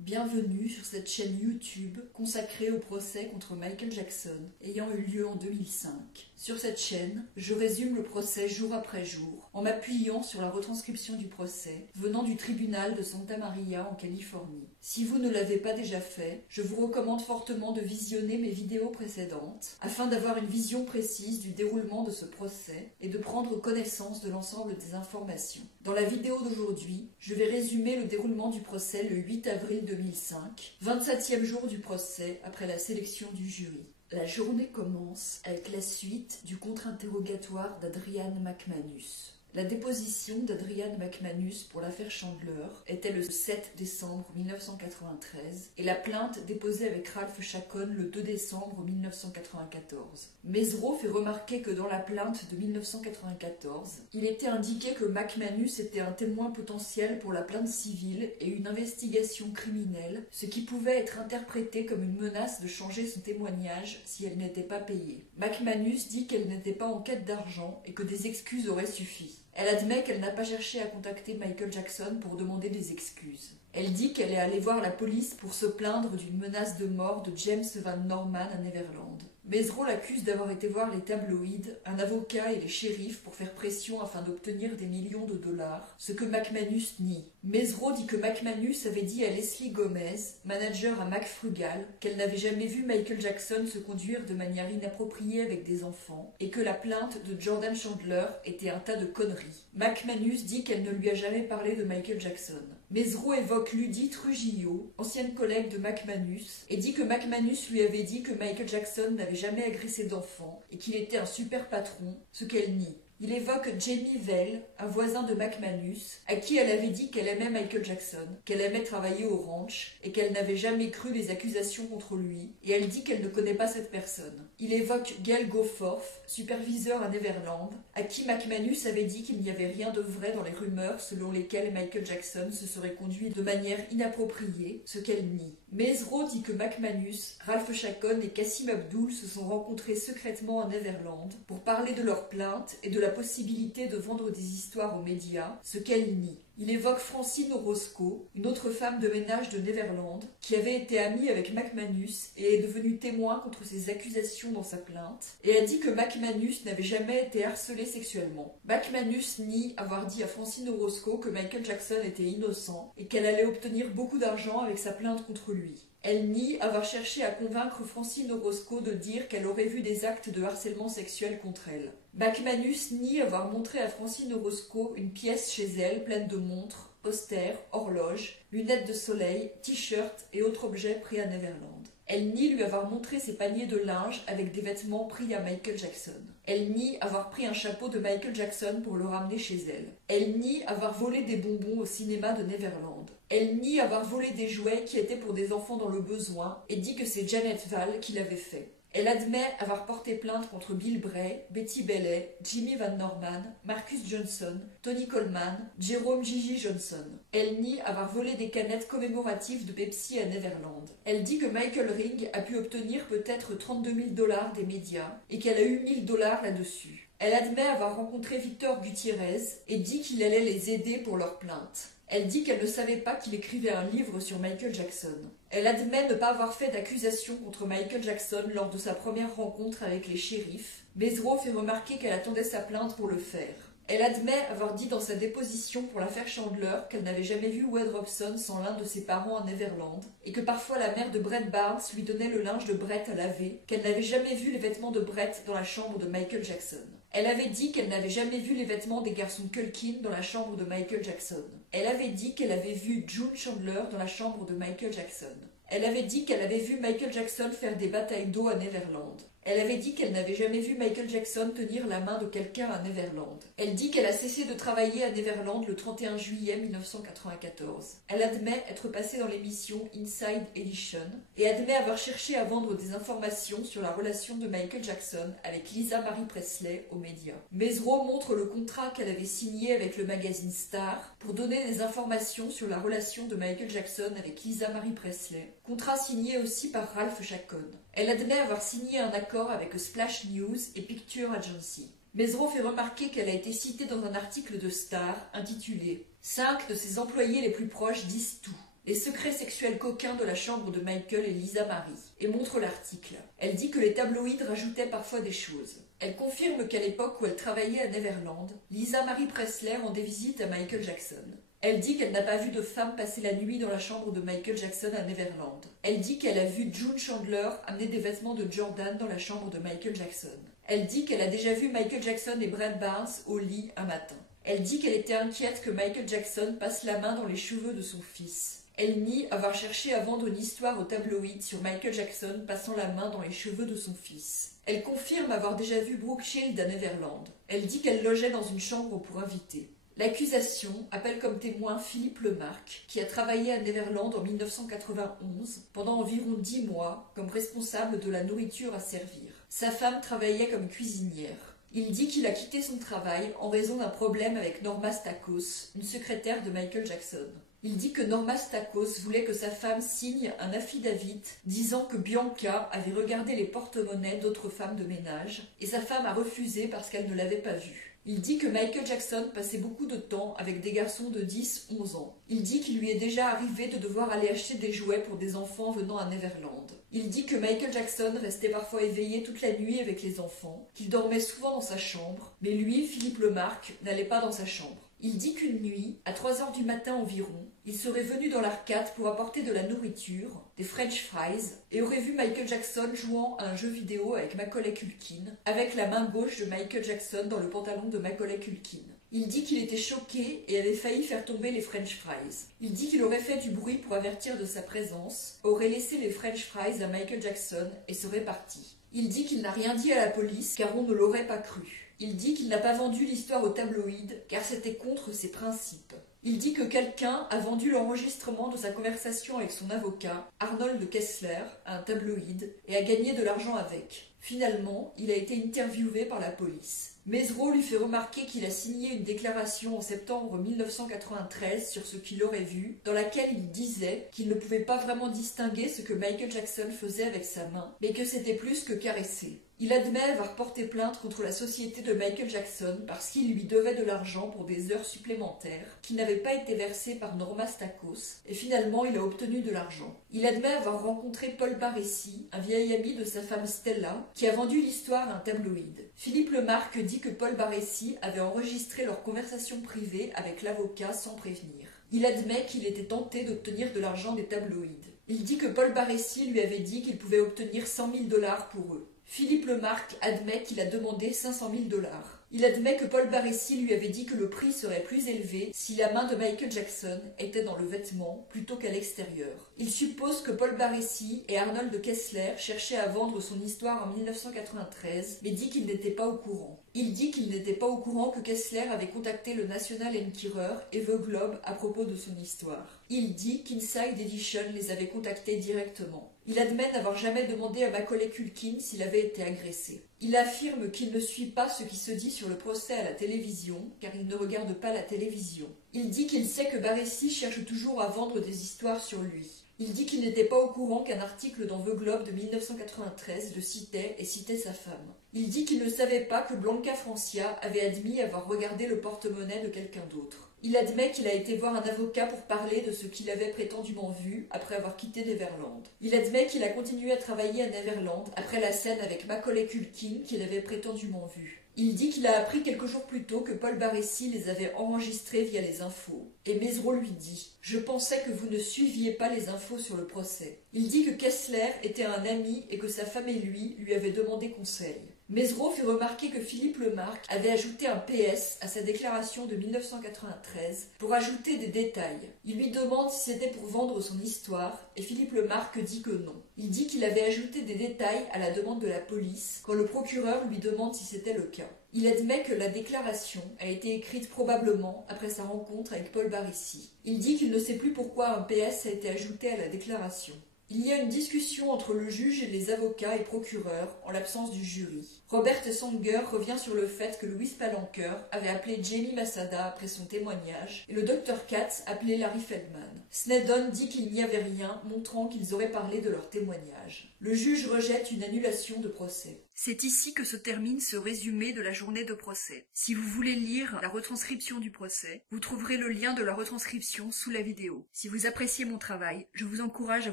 Bienvenue sur cette chaîne YouTube consacrée au procès contre Michael Jackson ayant eu lieu en 2005. Sur cette chaîne, je résume le procès jour après jour en m'appuyant sur la retranscription du procès venant du tribunal de Santa Maria en Californie. Si vous ne l'avez pas déjà fait, je vous recommande fortement de visionner mes vidéos précédentes afin d'avoir une vision précise du déroulement de ce procès et de prendre connaissance de l'ensemble des informations. Dans la vidéo d'aujourd'hui, je vais résumer le déroulement du procès le 8 avril 2005, 27e jour du procès après la sélection du jury. La journée commence avec la suite du contre-interrogatoire d'Adrian McManus. La déposition d'Adrian McManus pour l'affaire Chandler était le 7 décembre 1993 et la plainte déposée avec Ralph Chacon le 2 décembre 1994. Mesereau fait remarquer que dans la plainte de 1994, il était indiqué que McManus était un témoin potentiel pour la plainte civile et une investigation criminelle, ce qui pouvait être interprété comme une menace de changer son témoignage si elle n'était pas payée. McManus dit qu'elle n'était pas en quête d'argent et que des excuses auraient suffi. Elle admet qu'elle n'a pas cherché à contacter Michael Jackson pour demander des excuses. Elle dit qu'elle est allée voir la police pour se plaindre d'une menace de mort de James Van Norman à Neverland. Mesereau l'accuse d'avoir été voir les tabloïds, un avocat et les shérifs pour faire pression afin d'obtenir des millions de dollars, ce que McManus nie. Mesereau dit que McManus avait dit à Leslie Gomez, manager à McFrugal, qu'elle n'avait jamais vu Michael Jackson se conduire de manière inappropriée avec des enfants et que la plainte de Jordan Chandler était un tas de conneries. McManus dit qu'elle ne lui a jamais parlé de Michael Jackson. Mesereau évoque Ludie Trujillo, ancienne collègue de McManus, et dit que McManus lui avait dit que Michael Jackson n'avait jamais agressé d'enfants et qu'il était un super patron, ce qu'elle nie. Il évoque Jamie Vell, un voisin de McManus, à qui elle avait dit qu'elle aimait Michael Jackson, qu'elle aimait travailler au ranch et qu'elle n'avait jamais cru les accusations contre lui, et elle dit qu'elle ne connaît pas cette personne. Il évoque Gail Goforth, superviseur à Neverland, à qui McManus avait dit qu'il n'y avait rien de vrai dans les rumeurs selon lesquelles Michael Jackson se serait conduit de manière inappropriée, ce qu'elle nie. Mesereau dit que McManus, Ralph Chacon et Kassim Abdul se sont rencontrés secrètement à Neverland pour parler de leur plainte et de la possibilité de vendre des histoires aux médias, ce qu'elle nie. Il évoque Francine Orozco, une autre femme de ménage de Neverland, qui avait été amie avec McManus et est devenue témoin contre ses accusations dans sa plainte, et a dit que McManus n'avait jamais été harcelé sexuellement. McManus nie avoir dit à Francine Orozco que Michael Jackson était innocent et qu'elle allait obtenir beaucoup d'argent avec sa plainte contre lui. Elle nie avoir cherché à convaincre Francine Orozco de dire qu'elle aurait vu des actes de harcèlement sexuel contre elle. McManus nie avoir montré à Francine Orozco une pièce chez elle pleine de montres, posters, horloges, lunettes de soleil, t-shirts et autres objets pris à Neverland. Elle nie lui avoir montré ses paniers de linge avec des vêtements pris à Michael Jackson. Elle nie avoir pris un chapeau de Michael Jackson pour le ramener chez elle. Elle nie avoir volé des bonbons au cinéma de Neverland. Elle nie avoir volé des jouets qui étaient pour des enfants dans le besoin et dit que c'est Janet Val qui l'avait fait. Elle admet avoir porté plainte contre Bill Bray, Betty Bailey, Jimmy Van Norman, Marcus Johnson, Tony Coleman, Jerome Gigi Johnson. Elle nie avoir volé des canettes commémoratives de Pepsi à Neverland. Elle dit que Michael Ring a pu obtenir peut-être 32 000 $ des médias et qu'elle a eu 1 000 $ là-dessus. Elle admet avoir rencontré Victor Gutiérrez et dit qu'il allait les aider pour leur plainte. Elle dit qu'elle ne savait pas qu'il écrivait un livre sur Michael Jackson. Elle admet ne pas avoir fait d'accusation contre Michael Jackson lors de sa première rencontre avec les shérifs. Mesereau fait remarquer qu'elle attendait sa plainte pour le faire. Elle admet avoir dit dans sa déposition pour l'affaire Chandler qu'elle n'avait jamais vu Wade Robson sans l'un de ses parents à Neverland et que parfois la mère de Brett Barnes lui donnait le linge de Brett à laver, qu'elle n'avait jamais vu les vêtements de Brett dans la chambre de Michael Jackson. Elle avait dit qu'elle n'avait jamais vu les vêtements des garçons Culkin dans la chambre de Michael Jackson. Elle avait dit qu'elle avait vu June Chandler dans la chambre de Michael Jackson. Elle avait dit qu'elle avait vu Michael Jackson faire des batailles d'eau à Neverland. Elle avait dit qu'elle n'avait jamais vu Michael Jackson tenir la main de quelqu'un à Neverland. Elle dit qu'elle a cessé de travailler à Neverland le 31 juillet 1994. Elle admet être passée dans l'émission Inside Edition et admet avoir cherché à vendre des informations sur la relation de Michael Jackson avec Lisa Marie Presley aux médias. Mesereau montre le contrat qu'elle avait signé avec le magazine Star pour donner des informations sur la relation de Michael Jackson avec Lisa Marie Presley. Contrat signé aussi par Ralph Chacon. Elle admet avoir signé un accord avec Splash News et Picture Agency. Mesereau fait remarquer qu'elle a été citée dans un article de Star intitulé « 5 de ses employés les plus proches disent tout ». Les secrets sexuels coquins de la chambre de Michael et Lisa Marie et montre l'article. Elle dit que les tabloïds rajoutaient parfois des choses. Elle confirme qu'à l'époque où elle travaillait à Neverland, Lisa Marie Presley rendait visite à Michael Jackson. Elle dit qu'elle n'a pas vu de femme passer la nuit dans la chambre de Michael Jackson à Neverland. Elle dit qu'elle a vu June Chandler amener des vêtements de Jordan dans la chambre de Michael Jackson. Elle dit qu'elle a déjà vu Michael Jackson et Brad Barnes au lit un matin. Elle dit qu'elle était inquiète que Michael Jackson passe la main dans les cheveux de son fils. Elle nie avoir cherché à vendre une histoire au tabloïd sur Michael Jackson passant la main dans les cheveux de son fils. Elle confirme avoir déjà vu Brooke Shields à Neverland. Elle dit qu'elle logeait dans une chambre pour invités. L'accusation appelle comme témoin Philippe Lemarque, qui a travaillé à Neverland en 1991 pendant environ 10 mois comme responsable de la nourriture à servir. Sa femme travaillait comme cuisinière. Il dit qu'il a quitté son travail en raison d'un problème avec Norma Stakos, une secrétaire de Michael Jackson. Il dit que Norma Stakos voulait que sa femme signe un affidavit disant que Bianca avait regardé les porte-monnaies d'autres femmes de ménage et sa femme a refusé parce qu'elle ne l'avait pas vue. Il dit que Michael Jackson passait beaucoup de temps avec des garçons de 10-11 ans. Il dit qu'il lui est déjà arrivé de devoir aller acheter des jouets pour des enfants venant à Neverland. Il dit que Michael Jackson restait parfois éveillé toute la nuit avec les enfants, qu'il dormait souvent dans sa chambre, mais lui, Philippe Lemarque, n'allait pas dans sa chambre. Il dit qu'une nuit, à 3 heures du matin environ, il serait venu dans l'arcade pour apporter de la nourriture, des French fries, et aurait vu Michael Jackson jouant à un jeu vidéo avec Macaulay Culkin, avec la main gauche de Michael Jackson dans le pantalon de Macaulay Culkin. Il dit qu'il était choqué et avait failli faire tomber les French fries. Il dit qu'il aurait fait du bruit pour avertir de sa présence, aurait laissé les French fries à Michael Jackson et serait parti. Il dit qu'il n'a rien dit à la police car on ne l'aurait pas cru. Il dit qu'il n'a pas vendu l'histoire au tabloïd car c'était contre ses principes. Il dit que quelqu'un a vendu l'enregistrement de sa conversation avec son avocat, Arnold Kessler, à un tabloïd et a gagné de l'argent avec. Finalement, il a été interviewé par la police. Mesereau lui fait remarquer qu'il a signé une déclaration en septembre 1993 sur ce qu'il aurait vu, dans laquelle il disait qu'il ne pouvait pas vraiment distinguer ce que Michael Jackson faisait avec sa main, mais que c'était plus que caresser. Il admet avoir porté plainte contre la société de Michael Jackson parce qu'il lui devait de l'argent pour des heures supplémentaires qui n'avaient pas été versées par Norma Stakos, et finalement il a obtenu de l'argent. Il admet avoir rencontré Paul Barresi, un vieil ami de sa femme Stella, qui a vendu l'histoire à un tabloïd. Philippe Lemarque dit que Paul Barresi avait enregistré leur conversation privée avec l'avocat sans prévenir. Il admet qu'il était tenté d'obtenir de l'argent des tabloïds. Il dit que Paul Barresi lui avait dit qu'il pouvait obtenir 100 000 $ pour eux. Philippe Lemarque admet qu'il a demandé 500 000 $. Il admet que Paul Barresi lui avait dit que le prix serait plus élevé si la main de Michael Jackson était dans le vêtement plutôt qu'à l'extérieur. Il suppose que Paul Barresi et Arnold Kessler cherchaient à vendre son histoire en 1993, mais dit qu'il n'était pas au courant. Il dit qu'il n'était pas au courant que Kessler avait contacté le National Enquirer et The Globe à propos de son histoire. Il dit qu'Inside Edition les avait contactés directement. Il admet n'avoir jamais demandé à Macaulay Culkin s'il avait été agressé. Il affirme qu'il ne suit pas ce qui se dit sur le procès à la télévision, car il ne regarde pas la télévision. Il dit qu'il sait que Barresi cherche toujours à vendre des histoires sur lui. Il dit qu'il n'était pas au courant qu'un article dans The Globe de 1993 le citait et citait sa femme. Il dit qu'il ne savait pas que Blanca Francia avait admis avoir regardé le porte-monnaie de quelqu'un d'autre. Il admet qu'il a été voir un avocat pour parler de ce qu'il avait prétendument vu après avoir quitté Neverland. Il admet qu'il a continué à travailler à Neverland après la scène avec Macaulay Culkin qu'il avait prétendument vu. Il dit qu'il a appris quelques jours plus tôt que Paul Barresi les avait enregistrés via les infos. Et Mesereau lui dit « Je pensais que vous ne suiviez pas les infos sur le procès ». Il dit que Kessler était un ami et que sa femme et lui avaient demandé conseil. Mesereau fait remarquer que Philippe Lemarque avait ajouté un PS à sa déclaration de 1993 pour ajouter des détails. Il lui demande si c'était pour vendre son histoire et Philippe Lemarque dit que non. Il dit qu'il avait ajouté des détails à la demande de la police quand le procureur lui demande si c'était le cas. Il admet que la déclaration a été écrite probablement après sa rencontre avec Paul Barresi. Il dit qu'il ne sait plus pourquoi un PS a été ajouté à la déclaration. Il y a une discussion entre le juge et les avocats et procureurs en l'absence du jury. Robert Sanger revient sur le fait que Louis Palanker avait appelé Jamie Masada après son témoignage et le Dr Katz appelé Larry Feldman. Snedden dit qu'il n'y avait rien montrant qu'ils auraient parlé de leur témoignage. Le juge rejette une annulation de procès. C'est ici que se termine ce résumé de la journée de procès. Si vous voulez lire la retranscription du procès, vous trouverez le lien de la retranscription sous la vidéo. Si vous appréciez mon travail, je vous encourage à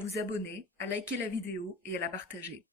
vous abonner, à liker la vidéo et à la partager.